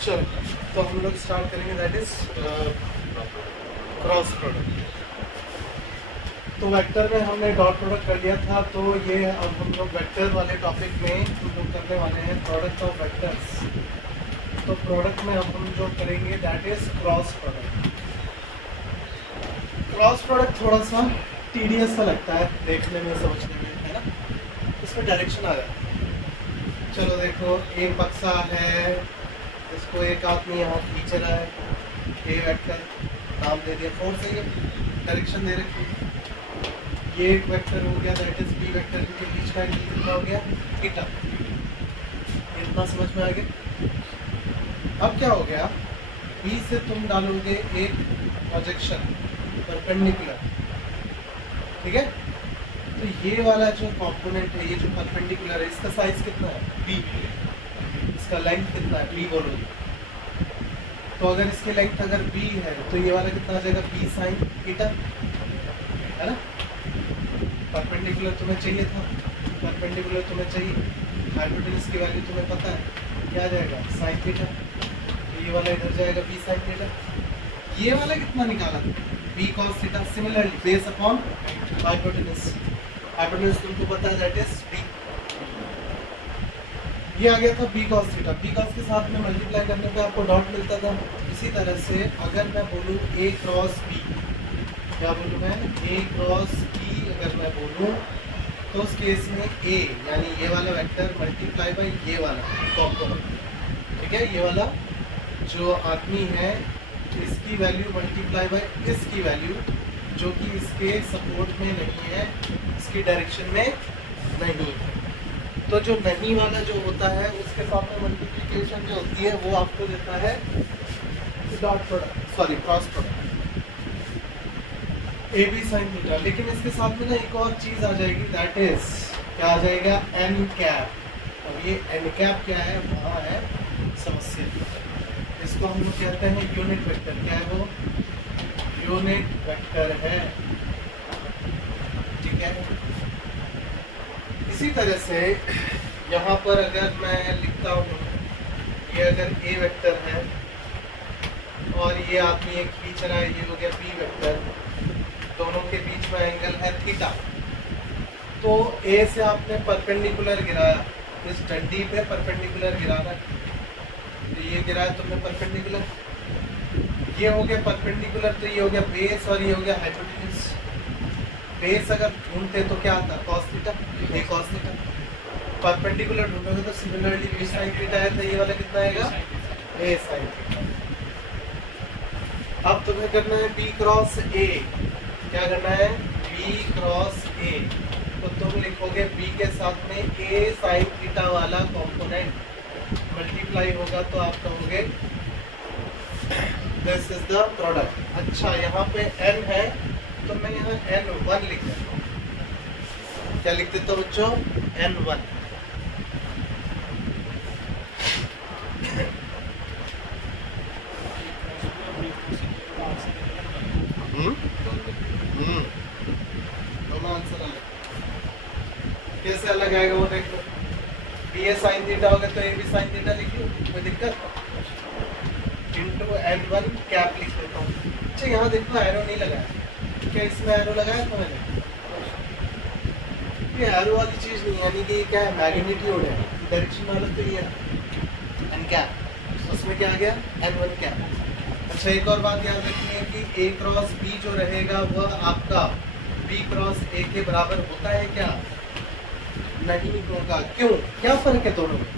चलो, तो हम लोग स्टार्ट करेंगे, दैट इज क्रॉस प्रोडक्ट। तो वेक्टर में हमने डॉट प्रोडक्ट कर लिया था, तो ये अब हम लोग वेक्टर वाले टॉपिक में हम लोग करने वाले हैं प्रोडक्ट ऑफ वेक्टर्स। तो प्रोडक्ट में अब हम जो करेंगे that is cross product. Cross product थोड़ा सा टीडियस सा लगता है देखने में, समझने में, है ना। इसमें डायरेक्शन आ जाए। चलो देखो, एक बक्सा है, इसको एक आदमी यहाँ खींच रहा है, ए वेक्टर नाम दे दिया, फोर्स है, डायरेक्शन दे रखी है। ये एक वेक्टर हो गया, दैट इज बी वेक्टर, इनके बीच का एंगल कितना हो गया, थीटा। इतना समझ में आ गया। अब क्या हो गया, बी से तुम डालोगे एक प्रोजेक्शन परपेंडिकुलर, ठीक है। तो ये वाला जो कंपोनेंट है, ये जो परपेंडिकुलर है, इसका साइज कितना है, बी। इसका लेंथ कितना है, बी बोलोगे। तो अगर इसकी लेंथ अगर बी है, तो ये वाला कितना आ जाएगा, बी साइन थीटा, है ना। परपेंडिकुलर तुम्हें चाहिए था, परपेंडिकुलर तुम्हें चाहिए, हाइपोटेनस की वैल्यू तुम्हें पता है, क्या आ जाएगा, साइन थीटा। तो ये वाला इधर जाएगा, बी साइन थीटा। ये वाला कितना निकाला, B cos theta. Similarly base upon hypotenuse, hypotenuse तुमको पता है, दैट इज बी। ये आ गया था B cos theta. B cos के साथ में मल्टीप्लाई करने पे आपको डॉट मिलता था। इसी तरह से अगर मैं बोलूँ ए क्रॉस बी, क्या बोलूँ मैं, ए क्रॉस बी अगर मैं बोलूँ, तो उस केस में ए यानी ये वाला वेक्टर मल्टीप्लाई बाई ये वाला कॉम्पोनेंट, ठीक है। ये वाला जो आदमी है, इसकी वैल्यू मल्टीप्लाई बाई इसकी वैल्यू, जो कि इसके सपोर्ट में नहीं है, इसकी डायरेक्शन में नहीं है। तो जो नहीं वाला जो होता है, उसके साथ में मल्टीप्लिकेशन जो होती है, वो आपको देता है dot product, sorry cross product, A B sine theta. लेकिन इसके साथ में ना एक और चीज़ आ जाएगी, दैट इज क्या आ जाएगा, एन कैप। अब ये एन कैप क्या है, वहाँ है समस्या। इसको हम लोग कहते हैं यूनिट वेक्टर। क्या है वो, यूनिट वेक्टर है, ठीक है। इसी तरह से यहाँ पर अगर मैं लिखता हूँ, ये अगर ए वेक्टर है और ये आदमी एक खींच रहा है, ये हो गया बी वेक्टर, दोनों के बीच में एंगल है थीटा। तो ए से आपने परपेंडिकुलर गिराया, इस डंडी पे परपेंडिकुलर गिराना, तो ये गिराया तुमने परपेंडिकुलर, ये हो गया परपेंडिकुलर, तो ये हो गया बेस और ये हो गया हाइपोटेनस। बेस अगर ढूंढते तो क्या आता, कॉस थीटा, ए कॉस थीटा। परपेंडिकुलर ढूंढोगे तो सिमिलरली बी साइन थीटा है, तो ये वाला कितना आएगा, ए साइन थीटा। अब तुम्हें करना है बी क्रॉस ए। क्या करना है, बी क्रॉस ए। तो तुम लिखोगे बी के साथ में ए साइन थीटा वाला कंपोनेंट मल्टीप्लाई होगा, तो आप कहोगे दिस इज द प्रोडक्ट। अच्छा, यहाँ पे n है, तो मैं यहाँ n1 लिख देता हूँ। क्या लिख देता हूँ बच्चों, n1। दोनों आंसर अलग, कैसे अलग आएगा वो देख लो। बी ए साइन थीटा होगा तो ए बी साइन थीटा लिख लो, कोई दिक्कत, इंटू n1 कैप लिख देता हूँ। अच्छा, यहाँ देखो एरो नहीं लगाया, क्या इसमें एरो लगाया था मैंने, ये एरो वाली चीज़ नहीं, यानी कि क्या है, मैग्नीट्यूड है, डायरेक्शन वाला तो ये है एन कैप, उसमें क्या आ गया, n1 कैप। अच्छा, एक और बात याद रखनी है कि ए क्रॉस बी जो रहेगा वह आपका बी क्रॉस ए के बराबर होता है क्या, नहीं होगा। क्यों, क्या फर्क है दोनों में,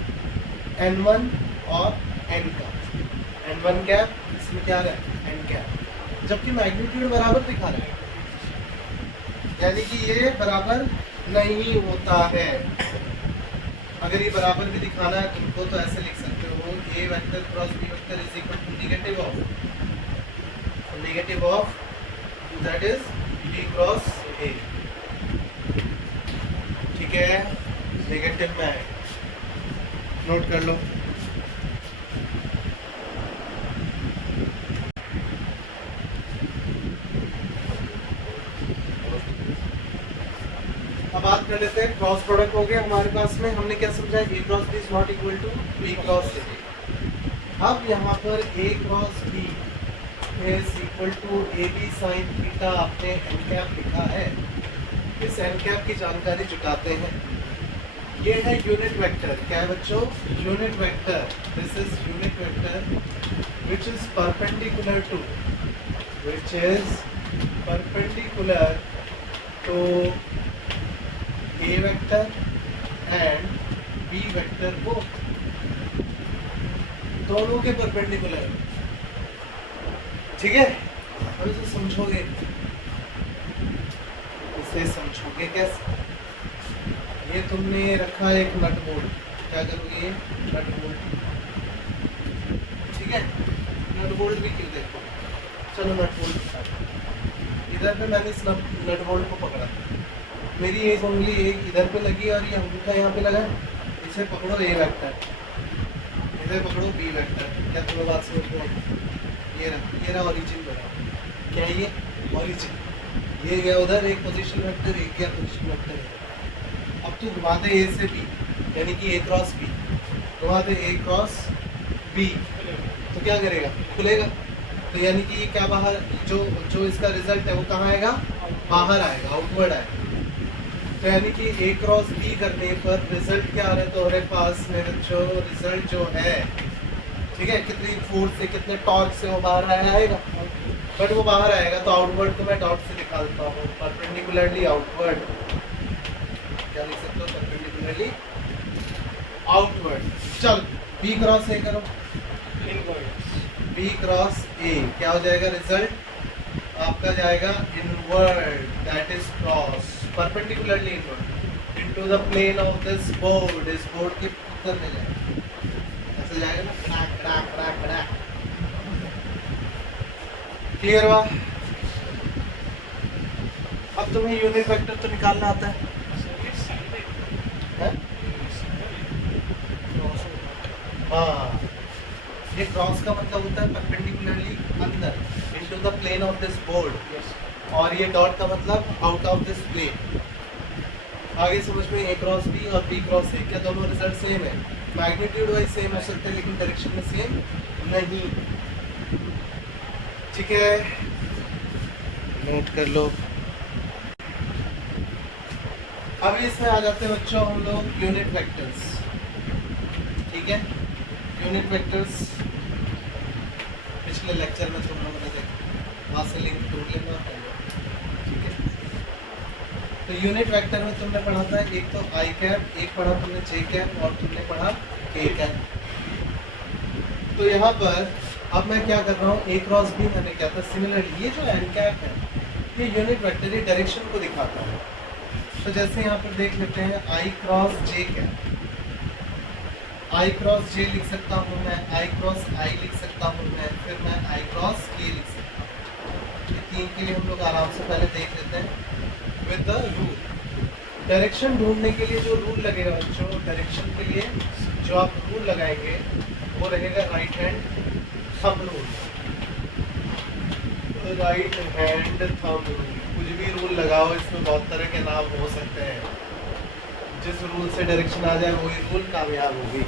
n1 और n का, n1 कैप, इसमें क्या रहा है n कैप, जबकि मैग्नीट्यूड बराबर दिखा रहा है, यानी कि ये बराबर नहीं होता है। अगर ये बराबर भी दिखाना है तुमको, तो ऐसे लिख सकते हो, A vector cross B vector is equal to negative of that is B cross A, ठीक है, नेगेटिव में है, नोट कर लो। अब बात कर लेते हैं, क्रॉस प्रोडक्ट हो गया हमारे पास में, हमने क्या समझा, A cross B is not equal to B cross A. अब यहाँ पर a cross b is equal to A B sine theta आपने एन कैप लिखा है। इस एन कैप की जानकारी जुटाते हैं। ये है यूनिट वेक्टर। क्या है बच्चों? Unit vector. This is unit vector which is perpendicular to A vector and B vector को दोनों के परपेंडिकुलर। ठीक है, अब इसे समझोगे, इसे समझोगे कैसे? ये तुमने रखा एक नट बोल्ट। क्या करोगे? Nut bolt. ठीक है, नट बोल्ट भी क्यों देखो। चलो नट बोल्ट इधर पे मैंने इस नट बोल्ट को पकड़ा, मेरी एक उंगली एक इधर पे लगी और ये अंगूठा यहाँ पे लगा। इसे पकड़ो ए वेक्टर, इधर पकड़ो बी वेक्टर। क्या तुम्हें बात समझ में? ये रहा ओरिजिन बना। क्या ये ओरिजिन? ये गया उधर एक पोजीशन वेक्टर, एक गया पोजीशन वेक्टर। अब तू घुमा दे ए से बी, यानी कि ए क्रॉस बी, घुमा दे ए क्रॉस बी, तो क्या करेगा? खुलेगा। तो यानी कि ये क्या बाहर, जो इसका रिजल्ट है वो कहाँ आएगा? बाहर आएगा, आउटवर्ड आएगा। तो यानी कि ए क्रॉस बी करने पर रिजल्ट क्या आ रहा है तुम्हारे पास मेरे जो रिजल्ट जो है, ठीक है, कितनी फोर्स से कितने टॉर्क से वो बाहर आएगा। बट वो बाहर आएगा तो आउटवर्ड को मैं डॉट से दिखा देता हूँ, परपेंडिकुलरली आउटवर्ड। क्या लिख सकते हो? Perpendicularly outward. चल बी क्रॉस ए करो, बी क्रॉस ए क्या हो जाएगा? रिजल्ट आपका जाएगा inward, that is cross perpendicularly inward into the plane of this board. इस बोर्ड के उत्तर में जाएगा, ऐसे जाएगा ना, crack crack crack crack. Clear हुआ? अब तुम्हें यूनिट वेक्टर तो निकालना आता है? हाँ, ये क्रॉस का मतलब होता है परपेंडिकुलरली अंदर into the plane of this board, और ये डॉट का मतलब आउट ऑफ दिस प्लेन। आगे समझ में? ए क्रॉस बी और बी क्रॉस ए, क्या दोनों रिजल्ट सेम है? मैग्नीट्यूड वाइज सेम हो सकते हैं लेकिन डायरेक्शन में सेम नहीं। ठीक है, नोट कर लो। अभी इसमें आ जाते हैं बच्चों हम लोग यूनिट वेक्टर्स। ठीक है, यूनिट वेक्टर्स पिछले लेक्चर में तुम लोगों ने देखा, वहाँ से लिंक ढूंढ लेना। ठीक है, तो यूनिट वेक्टर में तुमने पढ़ा था एक तो आई कैप, एक पढ़ा तुमने जे कैप और तुमने पढ़ा के कैप। तो यहाँ पर अब मैं क्या कर रहा हूँ? ए क्रॉस बी मैंने क्या था? सिमिलरली ये जो एन कैप है ये यूनिट वेक्टर ये डायरेक्शन को दिखाता है। तो जैसे यहाँ पर देख लेते हैं आई क्रॉस जे कैप, आई क्रॉस जे लिख सकता हूँ मैं, आई क्रॉस आई लिख सकता हूँ मैं, फिर मैं आई क्रॉस के लिख सकता हूँ। ये तीन के लिए हम लोग आराम से पहले देख लेते हैं विद द रूल। डायरेक्शन ढूंढने के लिए जो रूल लगेगा बच्चों, डायरेक्शन के लिए जो आप रूल लगाएंगे वो रहेगा right hand thumb rule. Right hand thumb rule, कुछ भी रूल लगाओ, इसमें बहुत तरह के नाम हो सकते हैं। जिस रूल से डायरेक्शन आ जाए वही रूल कामयाब होगी।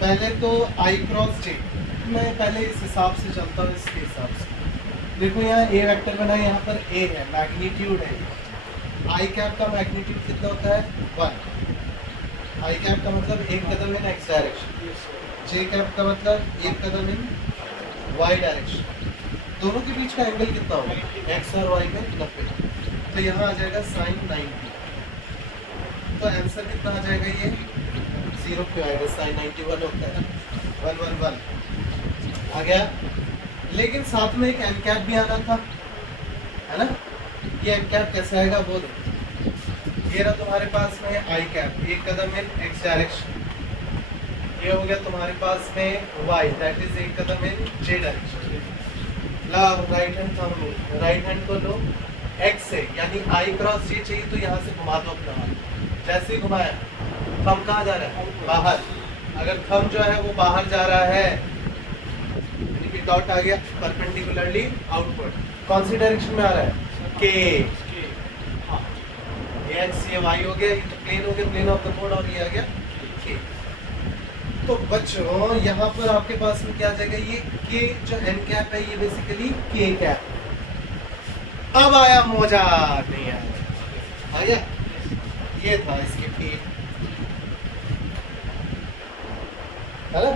पहले तो आई क्रॉस जे, मैं पहले इस हिसाब से चलता हूँ, इसके हिसाब से देखो। यहाँ ए वेक्टर बना है, यहाँ पर ए है, मैग्नीट्यूड है। आई कैप का मैग्नीट्यूड कितना होता है? 1। आई कैप का मतलब एक कदम इन एक्स डायरेक्शन, जे कैप का मतलब एक कदम इन वाई डायरेक्शन। दोनों के बीच का एंगल कितना होगा? एक्स और वाई में 90। तो यहाँ आ जाएगा साइन 90। तो आंसर कितना आ जाएगा? ये 0 क्यों आएगा? साइन 91 होता है, 111 आ गया। लेकिन साथ में एक एन कैप भी आना था, है ना? ये एन कैप कैसे आएगा वो देखो। ये रहा तुम्हारे पास में आई कैप, एक कदम इन एक्स डायरेक्शन। ये हो गया तुम्हारे पास में वाई, दैट इज एक कदम इन जे डायरेक्शन। ला right hand thumb rule, right hand को लो एक्स से, यानी आई क्रॉस जे चाहिए तो यहाँ से घुमा दो अपना हाथ। जैसे ही घुमाया थंब कहाँ जा रहा है? बाहर। अगर थंब जो है वो बाहर जा रहा है यानी कि डॉट आ गया परपेंडिकुलरली आउटवर्ड। कौन सी डायरेक्शन में आ रहा है? के। हाँ, ये एक्स ये वाई हो गया, ये तो प्लेन हो गया, प्लेन ऑफ द बोर्ड, और ये आ गया के। तो बच्चों यहाँ पर आपके पास में क्या आ जाएगा, ये के जो एन कैप है ये बेसिकली के कैप। अब आया मौजा, नहीं आया, आ गया, ये था इसके पे, है ना।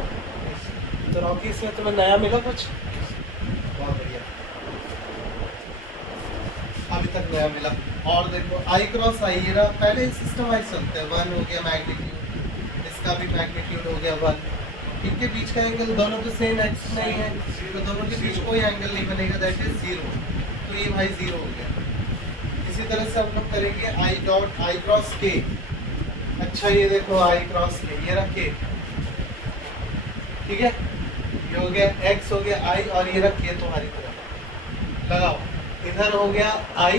तो रॉकी इसमें तुम्हें नया मिला कुछ? बहुत बढ़िया, अभी तक नया मिला। और देखो आई क्रॉस आई, ये रहा पहले सिस्टम वाइज चलते हैं, 1 हो गया मैग्नीट्यूड, इसका भी मैग्नीट्यूड हो गया 1, इनके बीच का एंगल दोनों के सेम एक्स नहीं है, तो दोनों के बीच कोई एंगल नहीं बनेगा, दैट इज 0, तो ये भाई 0 हो गया। इसी तरह से हम लोग करेंगे आई डॉट आई क्रॉस के। अच्छा ये देखो आई क्रॉस के, ये रखे, ठीक है, ये हो गया x हो गया i, और ये रखिए तुम्हारी तरफ लगाओ, इधर हो गया i,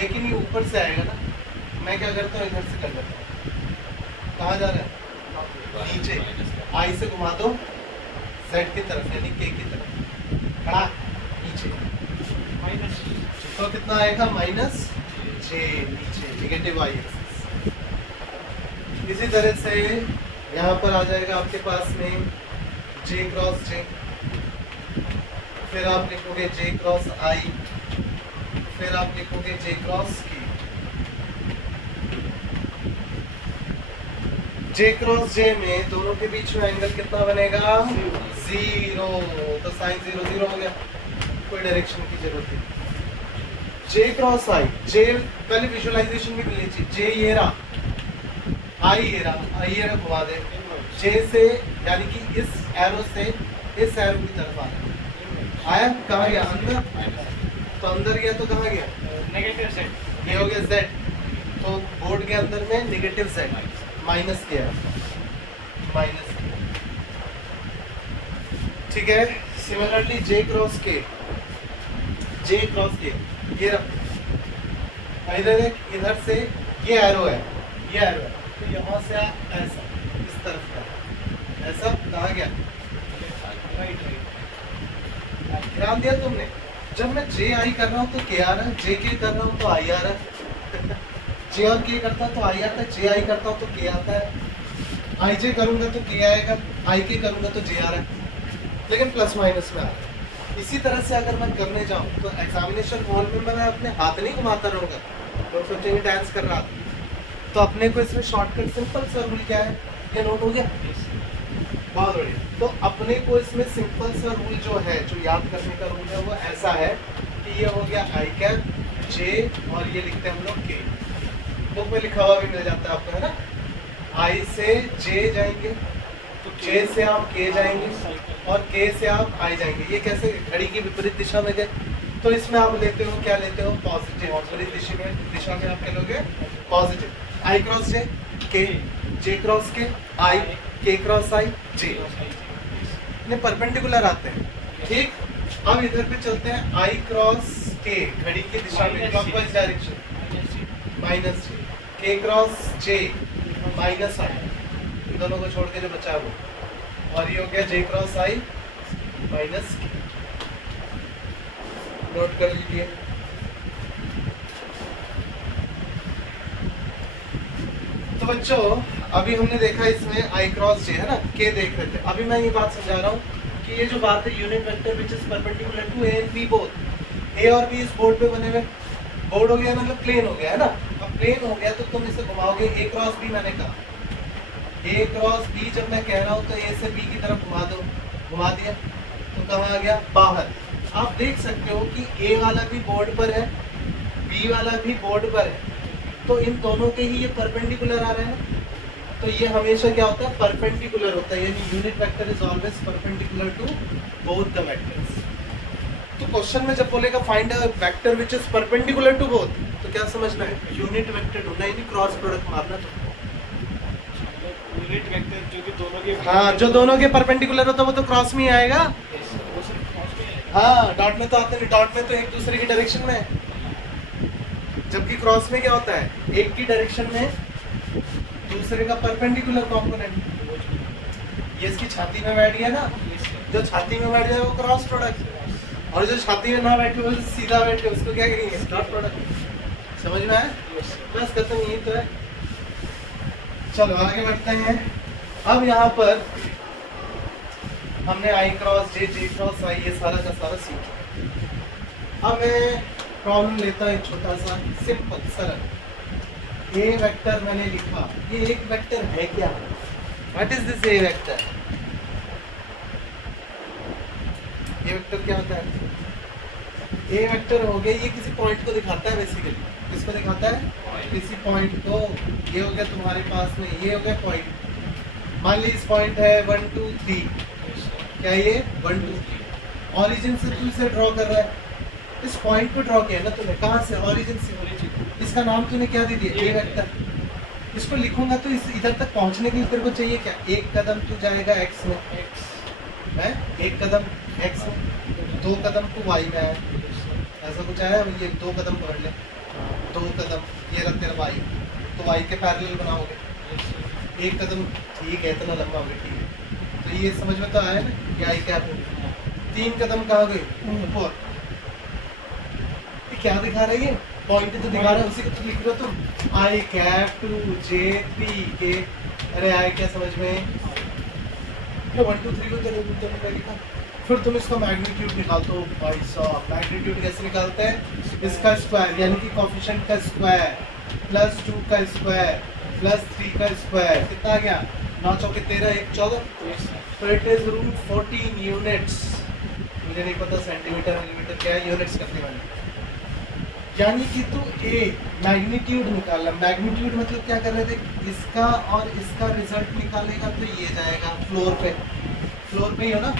लेकिन ये ऊपर से आएगा ना, मैं क्या करता हूँ इधर से कर लेता हूँ। कहाँ जा रहा है? नीचे, i से घुमा दो z की तरफ, यानी k की तरफ, खड़ा नीचे, तो कितना आएगा माइनस j, नीचे निगेटिव i। इसी तरह से यहाँ पर आ जाएगा आपके पास में j क्रॉस j, फिर आप लिखोगे j क्रॉस i, फिर आप लिखोगे j cross k। j cross j में दोनों के बीच में एंगल कितना बनेगा? 0, तो साइन 0 0 हो गया, कोई डायरेक्शन की जरूरत नहीं। j क्रॉस i, j पहले विजुअलाइजेशन भी कर लीजिए, j ये रहा, i ये रहा, i ये रहा, घुमा दे j से, यानी कि इस एरो से इस एरो की तरफ आया, कहाँ गया? अंदर, तो अंदर गया तो कहाँ गया? नेगेटिव z, ये हो गया z, तो बोर्ड के अंदर में नेगेटिव z, माइनस किया, माइनस, ठीक है। Similarly j cross k, j cross k, ये रहा, इधर एक, इधर से ये एरो है, ये एरो है, तो यहाँ से ऐसा इस तरफ का, ऐसा कहा गया, ध्यान दिया तुमने? जब मैं जे आई कर रहा हूँ तो के आ रहा है, जे के कर रहा हूँ तो आई आ रहा है, जे और के करता तो आई आता है, जे आई करता हूँ तो के आता है, आई जे करूँगा तो के आएगा, आई के करूँगा तो जे आ रहा है, लेकिन प्लस माइनस में आ रहा है। इसी तरह से अगर मैं करने जाऊँ तो एग्जामिनेशन हॉल में मैं अपने हाथ नहीं घुमाता रहूँगा, तो सोचेंगे डांस कर रहा, तो अपने को इसमें शॉर्टकट सिंपल सा रूल क्या है, ये नोट हो गया, बहुत बढ़िया। तो अपने को इसमें सिंपल सा रूल जो है, जो याद करने का रूल है, वो ऐसा है कि ये हो गया आई कैप जे, और ये लिखते हैं हम लोग के, बुक में लिखा हुआ भी मिल जाता है आपको, है ना। आई से जे जाएंगे, तो जे से आप के जाएंगे, और के से आप आई जाएंगे। ये कैसे? घड़ी की विपरीत दिशा में गए, तो इसमें आप लेते हो, क्या लेते हो? पॉजिटिव, विपरीत दिशा में आप क्या लोगे? पॉजिटिव। आई क्रॉस जे के, जे क्रॉस के आई, के क्रॉस आई जे, इन्हें परपेंडिकुलर आते हैं, ठीक। अब इधर पे चलते हैं, आई क्रॉस के, घड़ी की दिशा में क्लॉकवाइज डायरेक्शन, माइनस जे, के क्रॉस जे माइनस आई, इन दोनों को छोड़ के जो बचा वो, और ये हो गया जे क्रॉस आई माइनस के। नोट कर लीजिए। तो बच्चों अभी हमने देखा इसमें आई क्रॉस जे, है ना, के देख रहे थे। अभी मैं ये बात समझा रहा हूँ कि ये जो बात है unit vector which is perpendicular to A and B both, A और बी इस बोर्ड पे बने हुए, बोर्ड हो गया मतलब प्लेन हो गया, है ना। अब प्लेन हो गया तो तुम इसे घुमाओगे, ए क्रॉस बी, मैंने कहा ए क्रॉस बी, जब मैं कह रहा हूँ तो ए से बी की तरफ घुमा दो, घुमा दिया तो कहाँ आ गया? बाहर। आप देख सकते हो कि ए वाला भी बोर्ड पर है, बी वाला भी बोर्ड पर है, तो इन दोनों के ही ये परपेंडिकुलर आ रहे हैं, तो ये हमेशा क्या होता है? परपेंडिकुलर होता है, यानी unit vector is always perpendicular to both the vectors. तो क्वेश्चन में जब बोलेगा find a vector which is perpendicular to both, तो क्या समझना है? यूनिट वेक्टर ढूंढना, यानी क्रॉस प्रोडक्ट मारना। तो यूनिट वेक्टर जो कि दोनों के, हाँ, जो दोनों के परपेंडिकुलर होता है वो तो क्रॉस में ही आएगा। हाँ, डॉट में तो आते नहीं, डॉट में तो एक दूसरे की डायरेक्शन में है, जबकि क्रॉस में क्या होता है? एक की डायरेक्शन में दूसरे का परपेंडिकुलर कंपोनेंट। ये इसकी छाती में बैठ गया ना, जो छाती में बैठ जाए वो क्रॉस प्रोडक्ट, और जो छाती में ना बैठे वो सीधा बैठे उसको क्या करेंगे? Dot product. समझ में आया? बस खत्म, यही तो है। चलो आगे बढ़ते हैं। अब यहाँ पर हमने आई क्रॉस जे, जे क्रॉस आई, ये सारा का सारा सीखा। अब मैं प्रॉब्लम लेता हूँ एक छोटा सा सिंपल सरल। ए वेक्टर मैंने लिखा, ये एक वेक्टर है क्या? What is this A vector? A vector क्या होता है? ए वेक्टर हो गया, ये किसी पॉइंट को दिखाता है बेसिकली। किसको दिखाता है? किसी पॉइंट को। ये हो गया तुम्हारे पास में, ये हो गया पॉइंट। मान ली इस पॉइंट है 1 2 3, क्या ये 1 2 3 ऑरिजिन से तू इसे ड्रॉ कर रहा है, इस पॉइंट को ड्रॉ किया ना तूने, कहाँ से? ऑरिजिन से। इसका नाम तूने क्या दे दिया? ए वेक्टर। इसको लिखूंगा तो इस इधर तक पहुंचने के लिए तेरे को चाहिए क्या? एक कदम तू जाएगा एक्स में, है एक कदम एक्स में, 2 कदम तू वाई में है, ऐसा कुछ आया? ये 2 कदम पकड़ ले, 2 कदम, ये रख तेरा वाई, तो वाई के पैरेलल बनाओगे। एक कदम, ठीक है, इतना लंबा हो गया, ठीक है। तो ये समझ में तो आया ना कि आई कैप हो। 3 कदम कहाँ गए? ऊपर। ये क्या दिखा रहा है? ये पॉइंट तो दिखा रहा है, उसी को तो लिख रहे हो तुम, आई कैप टू जे पी के। अरे आई क्या समझ में? 1 2 3 को तो लिखा। फिर तुम इसका मैग्नीट्यूड निकालते हो। भाई साहब मैग्नीट्यूड कैसे निकालते हैं? इसका स्क्वायर यानी कि कोफिशिएंट का स्क्वायर प्लस 2 का स्क्वायर प्लस 3 का स्क्वायर, कितना आ गया? 9 चौके 13, 1 14। तो इट इज रूट 14 यूनिट्स। मुझे नहीं पता सेंटीमीटर मिलीमीटर क्या है, यूनिट्स करने वाले। यानी कि तू ए मैग्नीट्यूड निकाला। मैग्नीट्यूड मतलब क्या कर रहे थे? इसका और इसका रिजल्ट निकालेगा तो ये जाएगा फ्लोर पे। फ्लोर पे ही हो ना?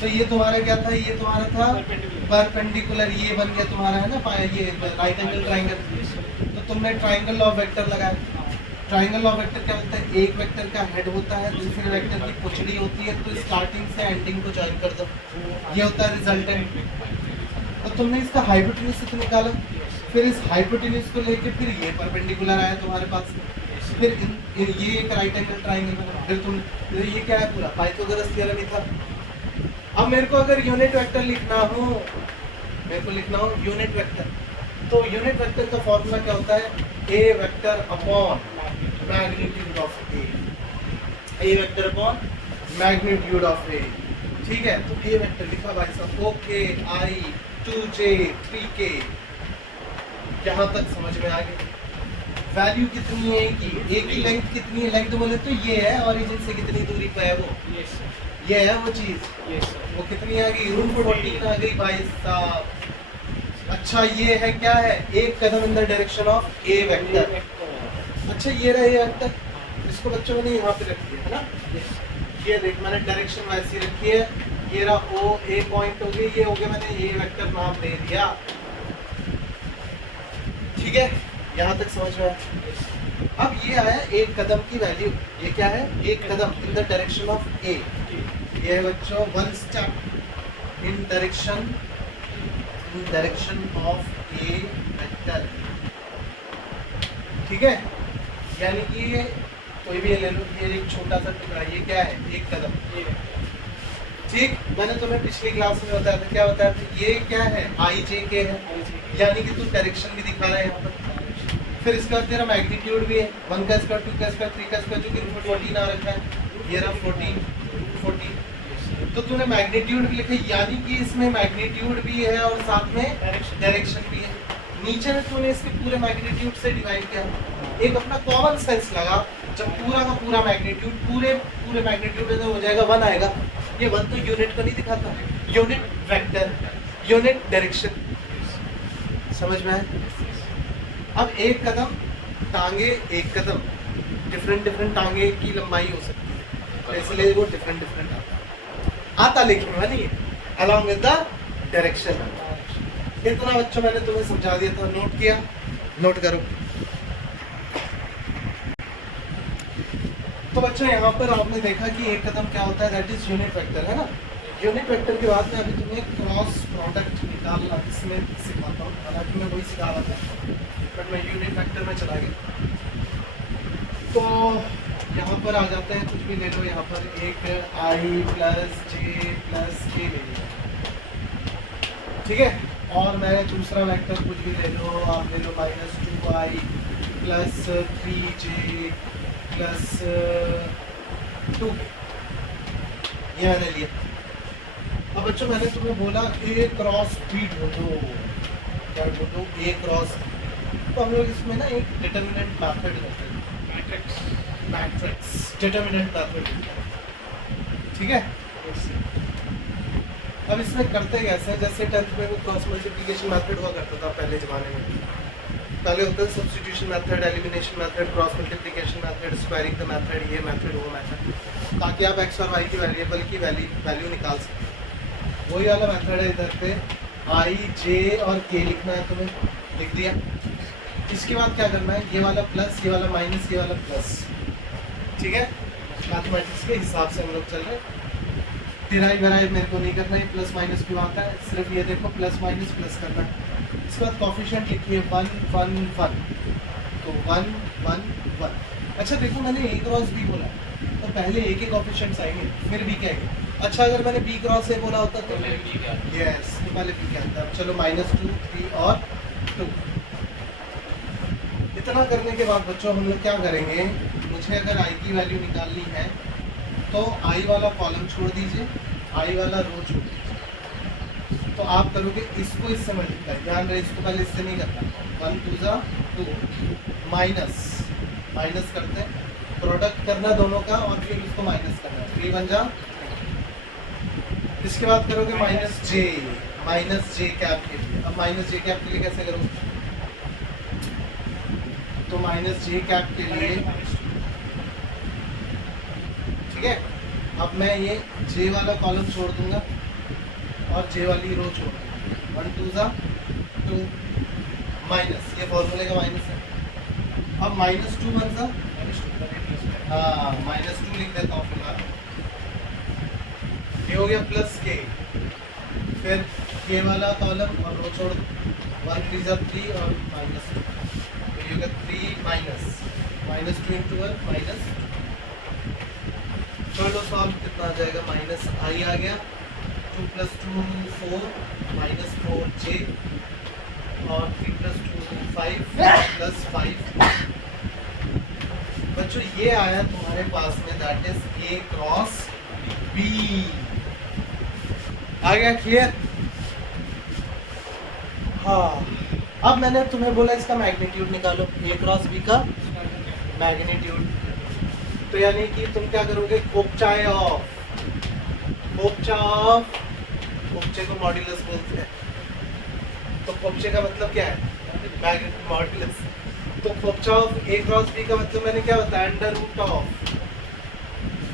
तो ये तुम्हारा क्या था? ये तुम्हारा था परपेंडिकुलर, ये बन गया तुम्हारा, है ना, ये राइट एंगल ट्राइंगल। तो तुमने ट्राइंगल ऑफ वेक्टर लगाया। ट्राइंगल ऑफ वेक्टर क्या होता है? एक वेक्टर का हेड होता है, दूसरे वेक्टर की पुछड़ी होती है, तो स्टार्टिंग से एंडिंग को ज्वाइन कर दो, ये होता है रिजल्टेंट। तो तुमने इसका हाइपोटेन्यूज निकाला, फिर इस हाइपोटेन्यूज को लेके फिर ये परपेंडिकुलर आया तुम्हारे पास, फिर ये एक राइट एंगल ट्राइंगल बना, फिर तुम ये क्या है? पूरा पाइथागोरस थ्योरम ही था। अब मेरे को अगर यूनिट वेक्टर लिखना हो, मेरे को लिखना हो यूनिट वेक्टर, तो यूनिट वेक्टर का फॉर्मूला क्या होता है? A vector upon magnitude of A, A vector upon magnitude of A. ठीक है, तो ए वेक्टर लिखा भाई साहब, ओके आई 2j 3k, यहाँ तक समझ में आ गया। वैल्यू कितनी है कि ए की लेंथ कितनी है? लेंथ बोले तो ये है, ऑरिजिन से कितनी दूरी पे है वो, ये है वो चीज। वो कितनी आ गई? रूट 14 आ गई भाई साहब। अच्छा ये है क्या है? एक कदम in the direction of A vector. अच्छा ये रहा ए वेक्टर, इसको बच्चों मैंने यहाँ पे रख दिया है ना, ये देख मैंने डायरेक्शन वैसी रखी है। ये रहा ओ, ए पॉइंट हो गई, ये हो गया, मैंने ए वेक्टर नाम दे दिया। ठीक है, यहाँ तक समझ में आया। अब ये आया एक कदम की वैल्यू, ये क्या है? एक कदम इन द डायरेक्शन ऑफ ए। ये है बच्चों 1 step in direction of A vector. ठीक है, यानी कि ये कोई भी ले लो, ये एक छोटा सा टुकड़ा, ये क्या है? एक कदम। ठीक, मैंने तुम्हें पिछली क्लास में बताया था, क्या बताया था? ये क्या है? आई जे के है, यानी कि तू डायरेक्शन भी दिखा रहा है यहाँ पर। फिर इसका तेरा मैग्नीट्यूड भी है, 1 का स्क्वायर 2 का स्क्वायर 3 का स्क्वायर, जो कि रूट 14 आ रखा है। ये रहा 14। तो तूने मैग्नीट्यूड भी लिखा, यानी कि इसमें मैग्नीट्यूड भी है और साथ में डायरेक्शन भी है। नीचे में तूने इसके पूरे मैग्नीट्यूड से डिवाइड किया। एक अपना कॉमन सेंस लगा, जब पूरा का पूरा मैग्नीट्यूड पूरे मैग्नीट्यूड में हो जाएगा 1 आएगा। ये 1 तो यूनिट को नहीं दिखाता, यूनिट वेक्टर, यूनिट डायरेक्शन। समझ में आया? अब एक कदम टांगे, एक कदम डिफरेंट टांगे की लंबाई हो सकती है, तो इसलिए वो डिफरेंट आता लिखने में नहीं है, अलॉन्ग विद द डायरेक्शन। इतना बच्चों मैंने तुम्हें समझा दिया था, नोट किया? नोट करो। तो बच्चों यहाँ पर आपने देखा कि एक कदम क्या होता है? दैट इज यूनिट वेक्टर, है ना। यूनिट वेक्टर के बाद में अभी तुम्हें क्रॉस प्रोडक्ट निकालना इसमें सिखाता हूँ। हालांकि मैं वही सिखा रहा था, बट मैं यूनिट वेक्टर में चला गया। तो यहाँ पर आ जाते हैं, कुछ भी ले लो। यहाँ पर एक आई प्लस जे प्लस के ले लो, ठीक है। और मैं दूसरा वेक्टर कुछ भी ले लो, आप ले लो -2i प्लस 3j प्लस 2 ये मैंने लिया। अब बच्चों मैंने तुम्हें बोला ए क्रॉस बी ढूंढो, क्या ढूंढो? ए क्रॉस। तो हम लोग इसमें ना एक डिटर्मिनेंट मेथड करते हैं, मैट्रिक्स डिटर्मिनेंट मेथड, ठीक है। अब इसमें करते कैसे हैं, जैसे 10th में क्रॉस मल्टीप्लिकेशन मेथड हुआ करता था पहले ज़माने में। पहले होता है substitution method, elimination method, cross multiplication method, squaring the method, ये मेथड वो मेथड, ताकि आप एक्स और वाई की वेरिएबल की वैल्यू निकाल सकें। वही वाला मेथड है इधर पे। आई जे और के लिखना है तुम्हें, लिख दिया। इसके बाद क्या करना है, ये वाला प्लस, ये वाला माइनस, ये वाला प्लस, ठीक है। मैथमेटिक्स के हिसाब से हम लोग चल रहे हैं। डिराइव वेराइव मेरे को नहीं करना है, प्लस माइनस क्यों आता है, सिर्फ ये देखो प्लस माइनस प्लस करना है। इसके बाद कॉफिशिएंट लिखिए 1 1 1, तो 1 1 1। अच्छा देखो मैंने ए क्रॉस बी बोला, तो पहले ए के कॉफिशिएंट्स आएंगे फिर बी के आएंगे। अच्छा अगर मैंने बी क्रॉस ए बोला होता तो यस, तो पहले बी के आता। अब चलो -2 3 और 2। इतना करने के बाद बच्चों हम लोग क्या करेंगे, मुझे अगर आई की वैल्यू निकालनी है तो आई वाला कॉलम छोड़ दीजिए, आई वाला रो छोड़ दीजिए। तो आप करोगे इसको इससे मल्टीप्लाई, ध्यान रहे इसको पहले इससे नहीं करना। 1 2 जा 2, माइनस माइनस करते हैं, प्रोडक्ट करना दोनों का और फिर उसको माइनस करना, 3 1 जा। इसके बाद करोगे माइनस जे कैप के लिए। अब माइनस जे कैप के लिए कैसे करोगे, तो माइनस जे कैप के लिए, ठीक है। अब मैं ये जे वाला कॉलम छोड़ दूंगा और जे वाली रो छोड़ दूंगा। 1 2 जा 2, माइनस, ये फॉर्मूले का माइनस है। अब -2 1 जा, हाँ -2 लिख देता हूँ फिलहाल। ये हो गया प्लस के, फिर के वाला कॉलम और रो छोड़ दो, 1 3 जा 3 और -2, तो ये होगा 3 माइनस -2 × 1 माइनस। चलो सॉल्व कितना आ जाएगा, माइनस आई आ गया, 2 + 2 4 -4 जे और 3 + 2 5 + 5। बच्चों ये आया तुम्हारे पास में, that is A cross B. आ गया क्लियर? हाँ, अब मैंने तुम्हें बोला इसका मैग्नीट्यूड निकालो, ए क्रॉस बी का मैग्नीट्यूड। तो यानी कि तुम क्या करोगे, कोपचाए ऑफ, कोपचे को मॉड्यूलस बोलते हैं। तो कोपचे का मतलब क्या है, मैग्नीट्यूड मॉड्यूलस। तो कोपचा ऑफ ए क्रॉस बी का मतलब मैंने क्या बताया, अंडर रूट ऑफ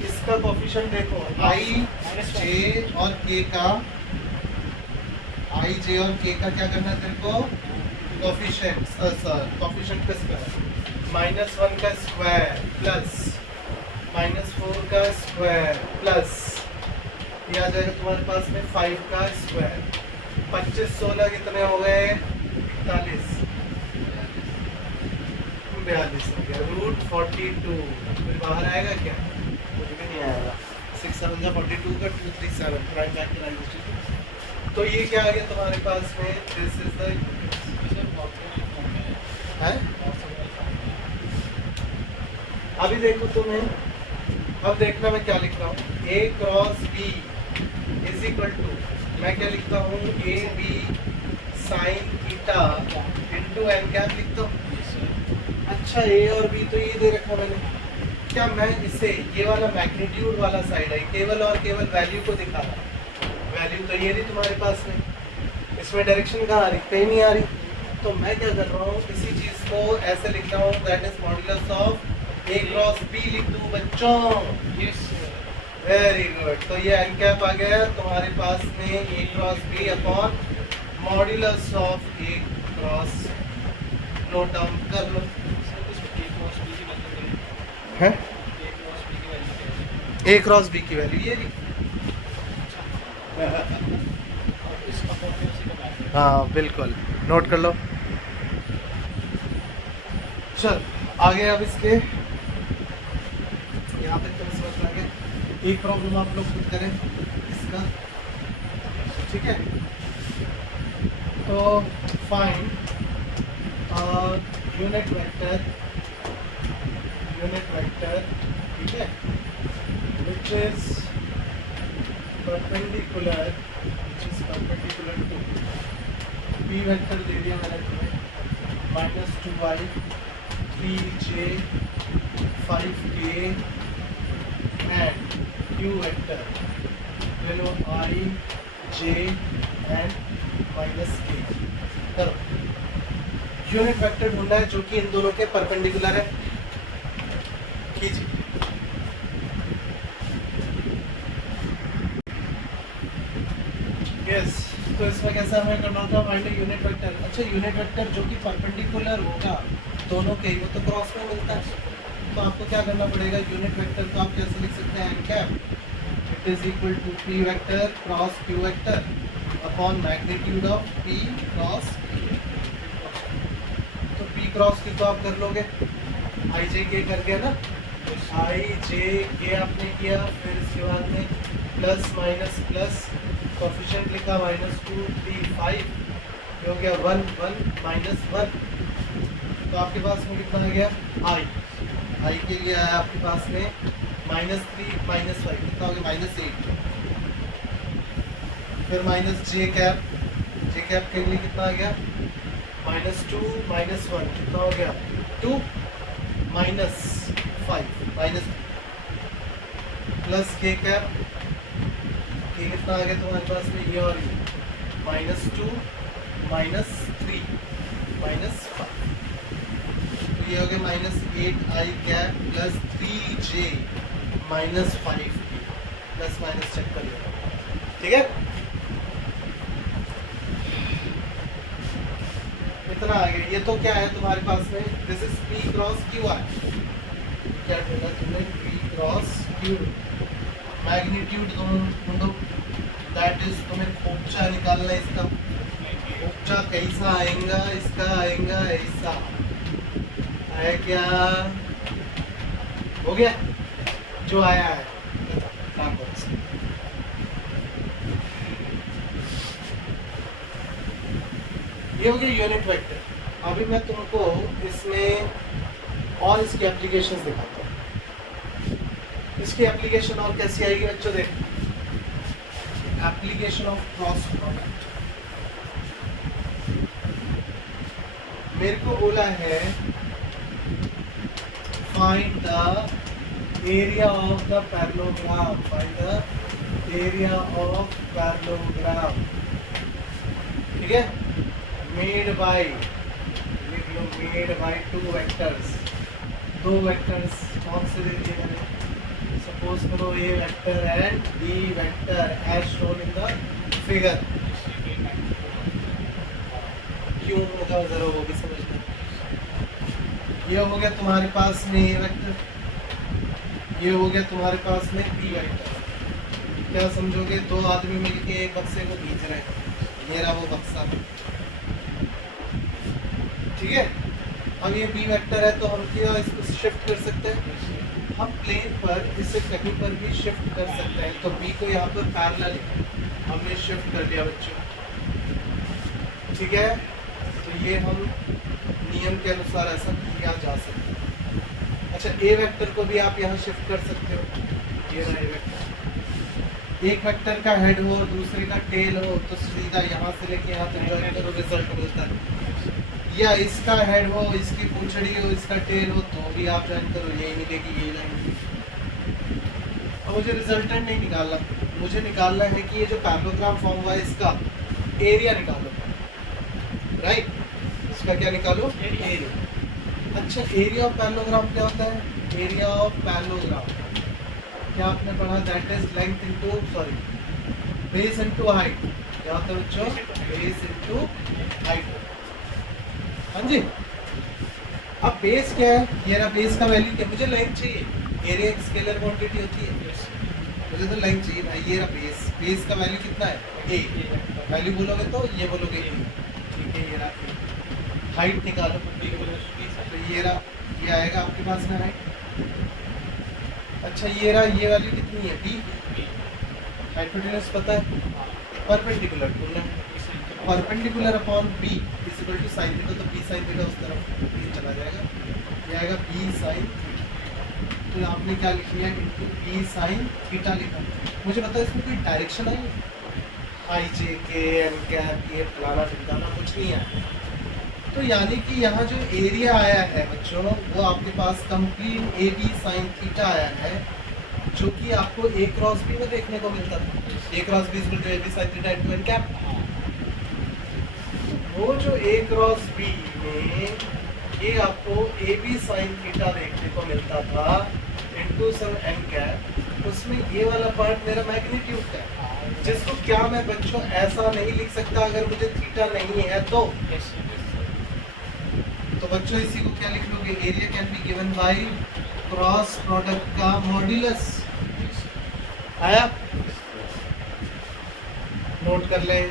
इसका कोफिशिएंट देखो, आई जे और के का, आई जे और के का क्या करना है तेरे को, कोफिशिएंट का स्क्वायर, -1 का स्क्वायर प्लस -4 का स्क्वायर प्लस ये आ जाएगा तुम्हारे पास में 5 का स्क्वायर। 25 16 कितने हो गए, 41 42 हो गया, √42। फिर बाहर आएगा क्या, कुछ भी नहीं आएगा। 6 7 जा 42 का 237 प्राइम फैक्टराइजेशन। तो ये क्या आ गया तुम्हारे पास में, दिस इज द है। अभी देखो तुम्हें, अब देखना मैं क्या लिख रहा हूँ, A cross B is equal to, मैं क्या लिखता हूँ, A B sine theta into N cap लिखता हूँ। अच्छा ए और बी तो ये दे रखा मैंने, क्या मैं इसे ये वाला मैग्नीट्यूड वाला साइड है केवल और केवल वैल्यू को दिखा रहा, वैल्यू तो ये रही तुम्हारे पास में, इसमें डायरेक्शन कहाँ आ रही, कहीं नहीं आ रही। तो मैं क्या कर रहा हूँ, इसी चीज़ को ऐसे लिख रहा हूँ, that is modulus of A cross B लिख दूँ बच्चों। Very good. तो ये एन कैप आ गया तुम्हारे पास में, A cross B upon modulus of A cross, note down कर लो है, ए क्रॉस बी की वैल्यू ये रही। हाँ बिल्कुल, नोट कर लो। चल आगे, अब इसके यहाँ पे तुम समझ लागे, एक प्रॉब्लम आप लोग खुद करें इसका, ठीक है। तो find unit vector unit vector, ठीक है, which is perpendicular to p vector दे दिया मैंने तुम्हें, -2y 3j 5k and q vector ले लो I j and -k। करो, यूनिट वेक्टर ढूंढना है जो कि इन दोनों के परपेंडिकुलर है। कीजिए, यस, तो इसमें कैसा हमें करना होगा, फाइंड यूनिट वेक्टर। अच्छा, यूनिट वेक्टर जो कि परपेंडिकुलर होगा दोनों के, वो तो क्रॉस में मिलता है, तो आपको क्या करना पड़ेगा, यूनिट वेक्टर को आप कैसे लिख सकते हैं, cap it is equal to p vector cross q vector upon magnitude of p cross q। तो p क्रॉस q तो आप कर लोगे, i j k कर गया ना, i j k आपने किया, फिर इसके बाद में प्लस माइनस प्लस कोफिशिएंट लिखा, -2 3 5 हो गया 1 1 -1। तो आपके पास में कितना आ गया, i के लिए आया आपके पास में -3 -5 कितना हो गया, -8। फिर j कैप के लिए कितना आ गया, -2 -1 कितना हो गया 2 -5 प्लस k कैप कितना आ गया तुम्हारे पास में, ये और ये -2 -3 -5, तो ये हो गया -8i cap plus 3j -5 plus minus check कर लेना, ठीक है, इतना आ गया। ये तो क्या है तुम्हारे पास में, this is p cross q है, क्या ढूंढा तुमने, p क्रॉस q, मैग्नीट्यूड ढूंढो, दैट इज तुम्हें खोपचा निकालना है, इसका खोपचा कैसा आएगा, इसका आएगा ऐसा, है क्या, हो गया, जो आया है काम करो। ये हो गया यूनिट वेक्टर। अभी मैं तुमको इसमें और इसकी एप्लीकेशंस दिखाता हूँ। इसकी एप्लीकेशन और कैसी आएगी बच्चों, देखो, एप्लीकेशन ऑफ क्रॉस प्रोडक्ट। मेरे को बोला है find the area of the parallelogram, find the area of parallelogram, ठीक है, मेड बाय, लिख लो, मेड बाय टू वेक्टर्स, दो वेक्टर्स कौन से दे दिए मैंने, सपोज करो A vector and B vector as shown in the figure. क्यों होगा जरा वो भी समझना। ये हो गया तुम्हारे पास में ए वेक्टर, ये हो गया तुम्हारे पास में बी वेक्टर। क्या समझोगे, दो आदमी मिलके एक बक्से को खींच रहे हैं, ये रहा वो बक्सा, ठीक है। अब ये बी वेक्टर है तो हम क्या इसको शिफ्ट कर सकते हैं, हम प्लेन पर इसे कहीं पर भी शिफ्ट कर सकते हैं। तो बी को यहाँ पर पैरेलल हमने शिफ्ट कर दिया बच्चों, ठीक है। तो ये हम नियम के अनुसार ऐसा किया जा सकता है। अच्छा, ए वेक्टर को भी आप यहाँ शिफ्ट कर सकते हो, ये रहा ए वेक्टर। एक वेक्टर का हेड हो, दूसरे का टेल हो, तो सीधा यहाँ से लेके यहाँ तक ज्वाइन करो, रिजल्ट मिलता है। या इसका हेड हो, इसकी पूंछड़ी हो, इसका टेल हो, तो भी आप ज्वाइन करो, यही मिलेगी, यही लाइन। अब मुझे रिजल्टेंट नहीं निकालना, मुझे निकालना है कि ये जो पैरेललोग्राम फॉर्म हुआ है इसका एरिया निकालो, राइट। इसका क्या निकालो, एरिया। अच्छा, एरिया ऑफ पैरेललोग्राम क्या होता है, एरिया ऑफ पैरेललोग्राम क्या आपने पढ़ा, that is length into, sorry, base into height. क्या होता है बच्चों, बेस इनटू हाइट। हाँ जी। अब बेस क्या है, ये रहा बेस का वैल्यू क्या, मुझे लेंथ चाहिए, एरिया एक स्केलर क्वांटिटी होती है, मुझे तो लेंथ चाहिए भाई। ये रहा बेस, बेस का वैल्यू कितना है, ए, वैल्यू बोलोगे तो ये बोलोगे ए, ठीक है। ये रहा ए, हाइट निकालो, तो ये रहा, ये आएगा आपके पास में हाइट। अच्छा, ये रहा, ये वैल्यू कितनी है, बी, हाइपोटेनस पता है, परपेंडिकुलर ढूंढना है, perpendicular upon B is equal to sine theta, तो बी साइन थीटा उस तरफ बी चला जाएगा, ये आएगा बी साइन तो आपने क्या लिख लिया, इंटू पी साइन थीटा लिखा। मुझे बताओ इसमें कोई डायरेक्शन आई, आई जे के एन कैप ये फलाना ढिमकाना कुछ नहीं है। तो यानी कि यहाँ जो एरिया आया है बच्चों, वो आपके पास complete A B sine theta आया है, जो कि आपको ए क्रॉस बी में देखने को मिलता था। ए क्रॉस बी जो A B sine theta into N cap, वो जो ए क्रॉस बी में ये आपको ए बी साइन थीटा देखने को मिलता था इंटू सम एन कैप, उसमें ये वाला पार्ट मेरा मैग्नीट्यूड है, जिसको क्या मैं बच्चों ऐसा नहीं लिख सकता अगर मुझे थीटा नहीं है तो। तो बच्चों इसी को क्या लिख लोगे, area can be given by cross product का मॉड्यूलस। आया, नोट कर लें।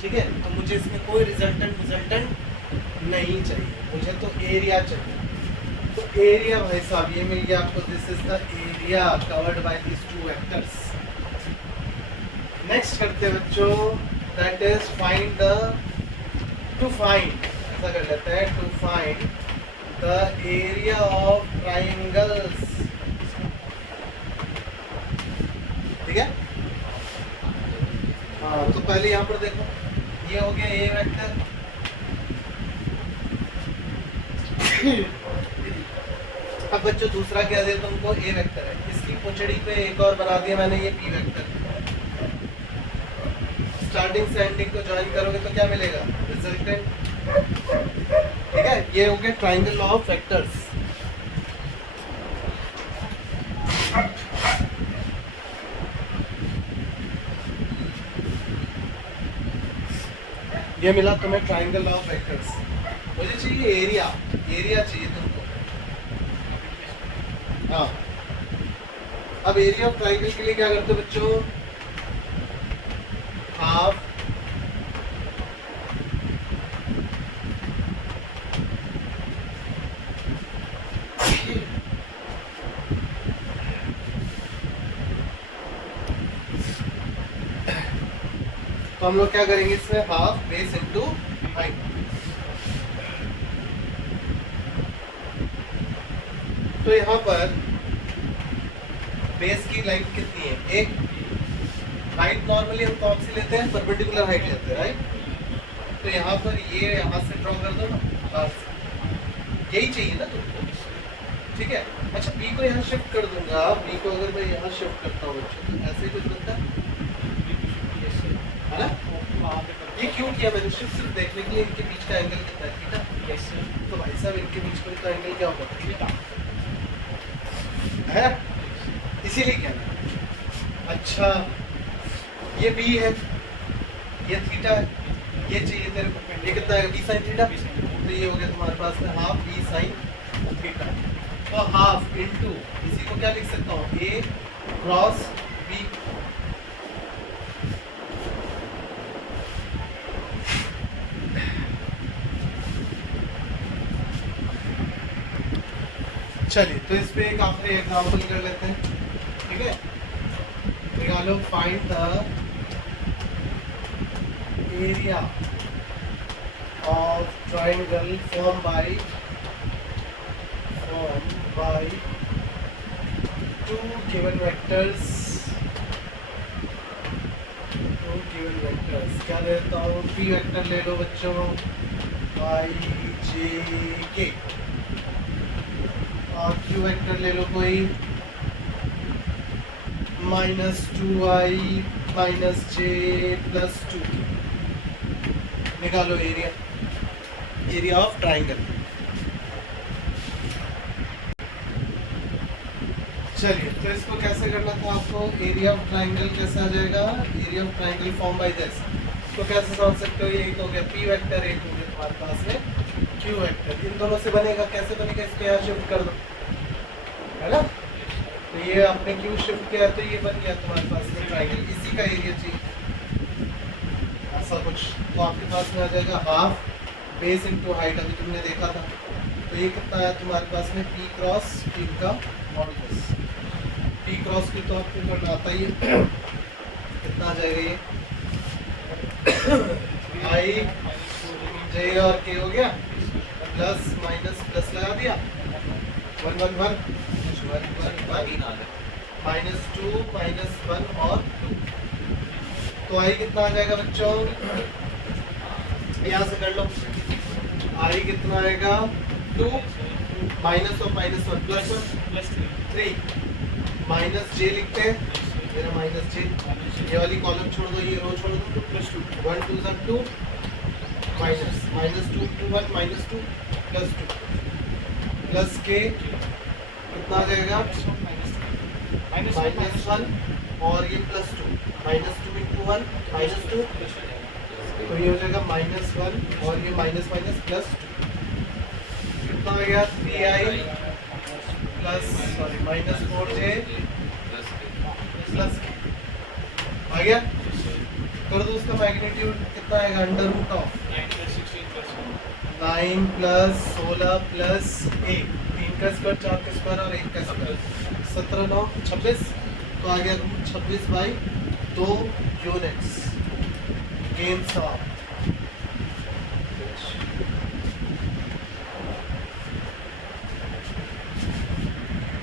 ठीक है, तो मुझे इसमें कोई रिजल्टेंट नहीं चाहिए, मुझे तो एरिया चाहिए। तो एरिया भाई साहब ये मिल गया आपको, this is the area covered by this two vectors. Next करते हैं बच्चों, that is find the, to find, ऐसा कर लेते हैं, to find the area of triangles. ठीक है, हाँ तो पहले यहाँ पर देखो, ये हो गया ए वेक्टर, अब बच्चों दूसरा क्या दे तुमको, ए वेक्टर है, इसकी पुंचड़ी पे एक और बना दिया मैंने, ये पी वेक्टर। स्टार्टिंग से एंडिंग को ज्वाइन करोगे तो क्या मिलेगा, रिजल्टेंट। ठीक है, ये हो गया ट्राइंगल लॉ ऑफ वेक्टर्स। ये मिला तुम्हें ट्राइंगल लॉ ऑफ वेक्टर्स। मुझे चाहिए एरिया, एरिया चाहिए तुमको। हाँ, अब एरिया ऑफ ट्राइंगल के लिए क्या करते हो बच्चों, हाफ तो हम लोग क्या करेंगे इसमें, हाफ बेस इनटू हाइट। तो यहाँ पर बेस की लाइट कितनी है, एक। हाइट नॉर्मली हम कौन सी लेते हैं, परपेंडिकुलर हाइट लेते हैं, राइट। तो यहाँ पर ये यहाँ से ड्रॉ कर दो ना, बस यही चाहिए ना तुमको। ठीक है, अच्छा बी को यहाँ शिफ्ट कर दूंगा, बी को अगर मैं यहाँ शिफ्ट करता हूँ तो ऐसे कुछ बनता है ना। ये क्यों किया मैंने, सिर्फ देखने के लिए इनके बीच का एंगल कितना है, थीटा। तो भाई साहब इनके बीच का एंगल क्या होगा, थीटा है, इसीलिए क्या है। अच्छा ये बी है, ये थीटा है, ये चाहिए तेरे को, ये कितना है, बी साइन थीटा। तो ये हो गया तुम्हारे पास में हाफ बी साइन थीटा। तो हाफ इनटू, इसी को क्या लिख सकता हूँ, ए क्रॉस बी। चलिए तो इस पे एक आखिरी एग्जांपल कर लेते हैं। ठीक है, निकालो find the area of triangle form by two given vectors. क्या देता हूँ, पी वेक्टर ले लो बच्चों, वाई जे के, और क्यू वेक्टर ले लो कोई, -2i -j+2। निकालो एरिया, एरिया ऑफ ट्राइंगल। चलिए तो इसको कैसे करना था आपको, एरिया ऑफ ट्राइंगल कैसे आ जाएगा, area of triangle form by this. तो कैसे समझ सकते हो, ये एक हो गया पी वेक्टर, एक हो गया तुम्हारे पास में क्यू वेक्टर। इन दोनों से बनेगा, कैसे बनेगा, इसको यहाँ शिफ्ट कर दो, है ना। तो ये आपने क्यू शिफ्ट किया तो ये बन गया तुम्हारे पास में ट्राइंगल, इसी का एरिया चाहिए ऐसा कुछ। तो आपके पास में आ जाएगा हाफ बेस इनटू हाइट, अभी तुमने देखा था। तो ये कितना आया तुम्हारे पास में, पी क्रॉस क्यू का मॉडुलस। पी क्रॉस क्यू तो आपको करना आता ही है, कितना आ जाएगा ये आई जे और के हो गया, प्लस माइनस प्लस लगा दिया, 1 1 1 1 1 1 -2 -1 और 2। तो आई कितना आ जाएगा बच्चों, यहाँ से कर लो, आई कितना आएगा 2 माइनस ऑफ -1 +1 3 माइनस जे लिखते हैं, मेरा माइनस जे, ये वाली कॉलम छोड़ दो, ये रो छोड़ दो, +2 1 2 2 माइनस 2 2 1 -2 +2 प्लस के कितना आ जाएगा -1 और ये +2 -2 × 1 -2, तो ये हो जाएगा -1 और ये माइनस माइनस +2 कितना आ गया 3i plus sorry -4j plus आ गया। कर दो उसका मैग्नीट्यूड कितना आएगा, √ऑफ 9 + 16 + 1, 3 का स्क्वायर 4 का स्क्वायर और 1 का स्क्वायर 17 9 26, तो आ गया √26/2 यूनिट्स। Game solve.